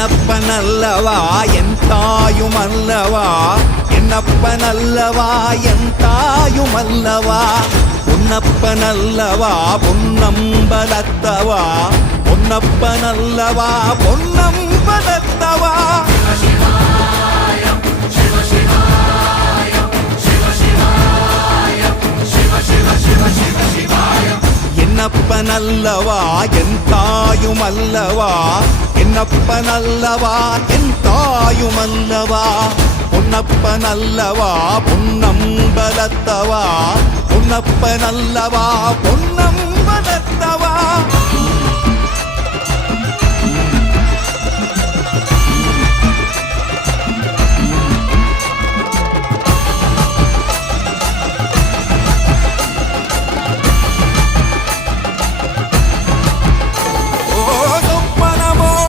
என்னப்பனல்லவா என் தாயுமல்லவா, என்னப்பனல்லவா என் தாயுமல்லவா, பொன்னப்பனல்லவா பொன்னம்பலத்தவா, பொன்னப்பனல்லவா பொன்னம்பலத்தவா. என்னப்பனல்லவா என் தாயுமல்லவா, என்னப்பனல்லவா என் தாயுமல்லவா, பொன்னப்பனல்லவா பொன்னம்பலத்தவா, பொன்னப்பனல்லவா பொன்னம்பலத்தவா.